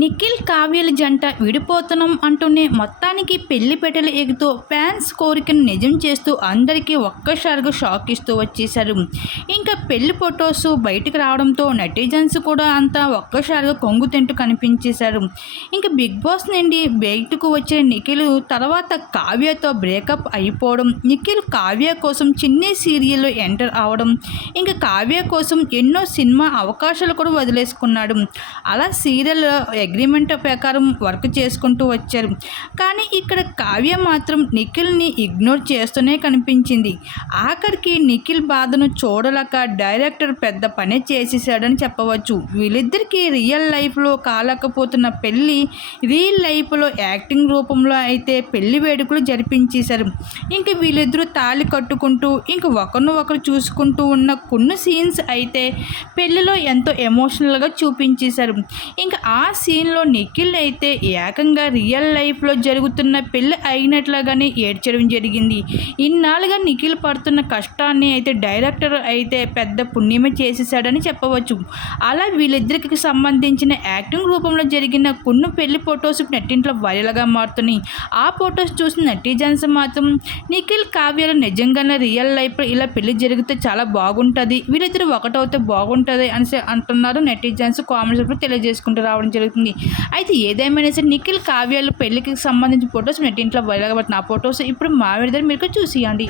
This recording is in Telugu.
నిఖిల్ కావ్యల జంట విడిపోతున్నాం అంటూనే మొత్తానికి పెళ్ళి పెట్టెలు ఎగుతూ ఫ్యాన్స్ కోరికను నిజం చేస్తూ అందరికీ ఒక్కసారిగా షాక్ ఇస్తూ వచ్చేశారు. ఇంకా పెళ్ళి ఫొటోస్ బయటకు రావడంతో నెటిజన్స్ కూడా అంతా ఒక్కసారిగా కొంగు తింటూ కనిపించేశారు. ఇంకా బిగ్ బాస్ నుండి బయటకు వచ్చిన నిఖిల్ తర్వాత కావ్యతో బ్రేకప్ అయిపోవడం నిఖిల్ కావ్య కోసం చిన్ని సీరియల్లో ఎంటర్ అవడం ఇంకా కావ్య కోసం ఎన్నో సినిమా అవకాశాలు కూడా వదిలేసుకున్నాడు. అలా సీరియల్ అగ్రిమెంట్ ప్రకారం వర్క్ చేసుకుంటూ వచ్చారు. కానీ ఇక్కడ కావ్య మాత్రం నిఖిల్ని ఇగ్నోర్ చేస్తూనే కనిపించింది. ఆఖరికి నిఖిల్ బాధను చూడలేక డైరెక్టర్ పెద్ద పని చేసేసాడని చెప్పవచ్చు. వీళ్ళిద్దరికీ రియల్ లైఫ్లో కాలేకపోతున్న పెళ్ళి రియల్ లైఫ్లో యాక్టింగ్ రూపంలో అయితే పెళ్ళి వేడుకలు జరిపించేశారు. ఇంక వీళ్ళిద్దరూ తాళి కట్టుకుంటూ ఇంక ఒకరిని ఒకరు చూసుకుంటూ ఉన్న కొన్ని సీన్స్ అయితే పెళ్ళిలో ఎంతో ఎమోషనల్గా చూపించేశారు. ఇంకా ఆ దీనిలో నిఖిల్ అయితే ఏకంగా రియల్ లైఫ్లో జరుగుతున్న పెళ్ళి అయినట్లుగానే ఏడ్చడం జరిగింది. ఇన్నాళ్ళుగా నిఖిల్ పడుతున్న కష్టాన్ని అయితే డైరెక్టర్ అయితే పెద్ద పుణ్యమే చేసేసాడని చెప్పవచ్చు. అలా వీళ్ళిద్దరికి సంబంధించిన యాక్టింగ్ రూపంలో జరిగిన కొన్ని పెళ్ళి ఫొటోస్ నెట్టింట్లో వైరల్గా మారుతున్నాయి. ఆ ఫొటోస్ చూసిన నెటిజన్స్ మాత్రం నిఖిల్ కావ్యాలు నిజంగానే రియల్ లైఫ్లో ఇలా పెళ్ళి జరిగితే చాలా బాగుంటుంది. వీళ్ళిద్దరు ఒకటవుతే బాగుంటుంది అని అంటున్నారు నెటిజన్స్ కామెంట్స్ తెలియజేసుకుంటూ రావడం జరుగుతుంది. అయితే ఏదేమైనా సరే నిఖిల్ కావ్యాలు పెళ్ళికి సంబంధించిన ఫొటోస్ నెట్ ఇంట్లో వైరల్గా పట్టిన ఆ ఫొటోస్ ఇప్పుడు మావిడి దగ్గర మీరు చూసియండి.